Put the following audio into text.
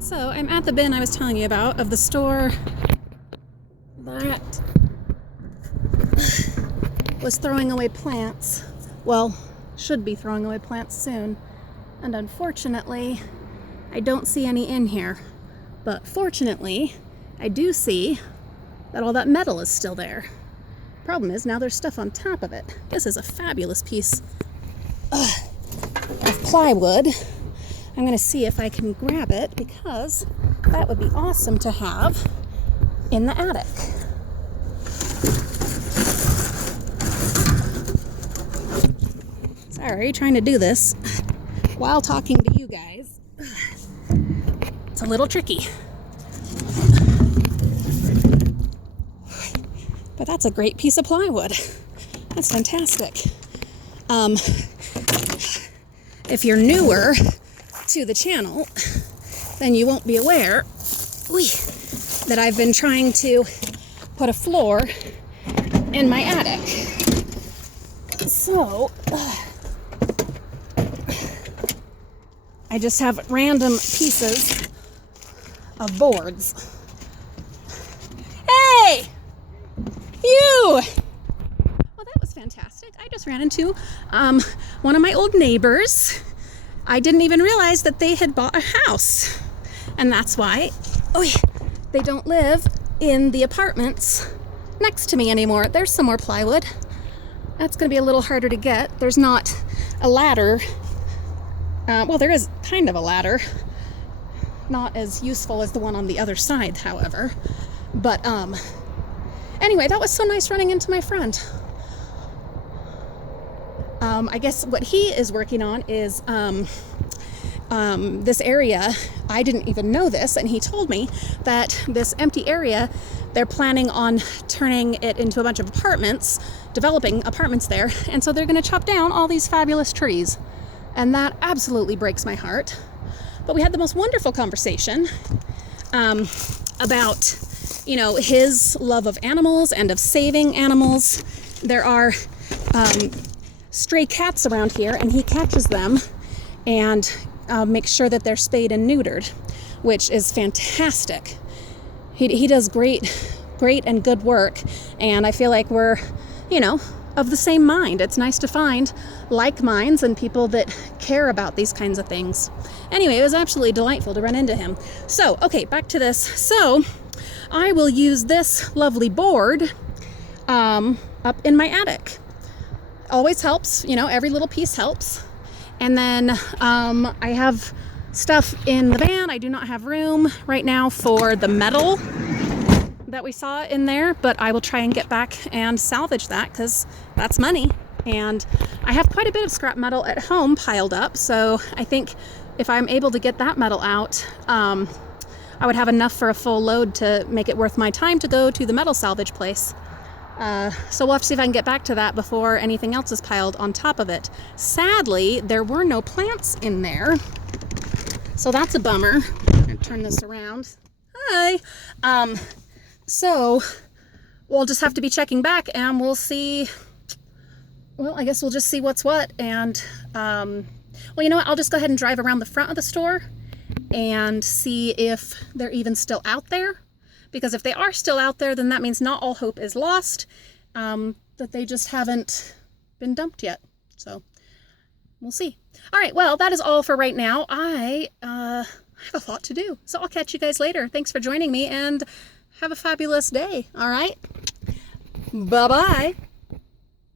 Alright, so I'm at the bin I was telling you about of the store that was throwing away plants. Well, should be throwing away plants soon. And unfortunately, I don't see any in here. But fortunately, I do see that all that metal is still there. Problem is, now there's stuff on top of it. This is a fabulous piece of plywood. I'm going to see if I can grab it because that would be awesome to have in the attic. Sorry, trying to do this while talking to you guys. It's a little tricky. But that's a great piece of plywood. That's fantastic. If you're newer to the channel, then you won't be aware that I've been trying to put a floor in my attic. So, I just have random pieces of boards. Hey! You! Well, that was fantastic. I just ran into one of my old neighbors. I didn't even realize that they had bought a house. And that's why they don't live in the apartments next to me anymore. There's some more plywood. That's going to be a little harder to get. There's not a ladder. Well, there is kind of a ladder. Not as useful as the one on the other side, however. But anyway, that was so nice running into my friend. I guess what he is working on is this area. I didn't even know this, and he told me that this empty area, they're planning on turning it into a bunch of apartments, developing apartments there, and so they're going to chop down all these fabulous trees. And that absolutely breaks my heart. But we had the most wonderful conversation about, you know, his love of animals and of saving animals. There are stray cats around here, and he catches them and makes sure that they're spayed and neutered, which is fantastic. He does great and good work, and I feel like we're, you know, of the same mind. It's nice to find like minds and people that care about these kinds of things. Anyway, it was absolutely delightful to run into him. So, okay, back to this. So, I will use this lovely board up in my attic. Always helps, you know, every little piece helps. And then I have stuff in the van. I do not have room right now for the metal that we saw in there, but I will try and get back and salvage that because that's money. And I have quite a bit of scrap metal at home piled up, so I think if I'm able to get that metal out, I would have enough for a full load to make it worth my time to go to the metal salvage place. So we'll have to see if I can get back to that before anything else is piled on top of it. Sadly, there were no plants in there, so that's a bummer. I'm gonna turn this around. Hi. So we'll just have to be checking back, and we'll see. Well, I guess we'll just see what's what. And well, you know what? I'll just go ahead and drive around the front of the store and see if they're even still out there. Because if they are still out there, then that means not all hope is lost, that they just haven't been dumped yet. So we'll see. All right, well, that is all for right now. I have a lot to do. So I'll catch you guys later. Thanks for joining me, and have a fabulous day. All right? Bye-bye.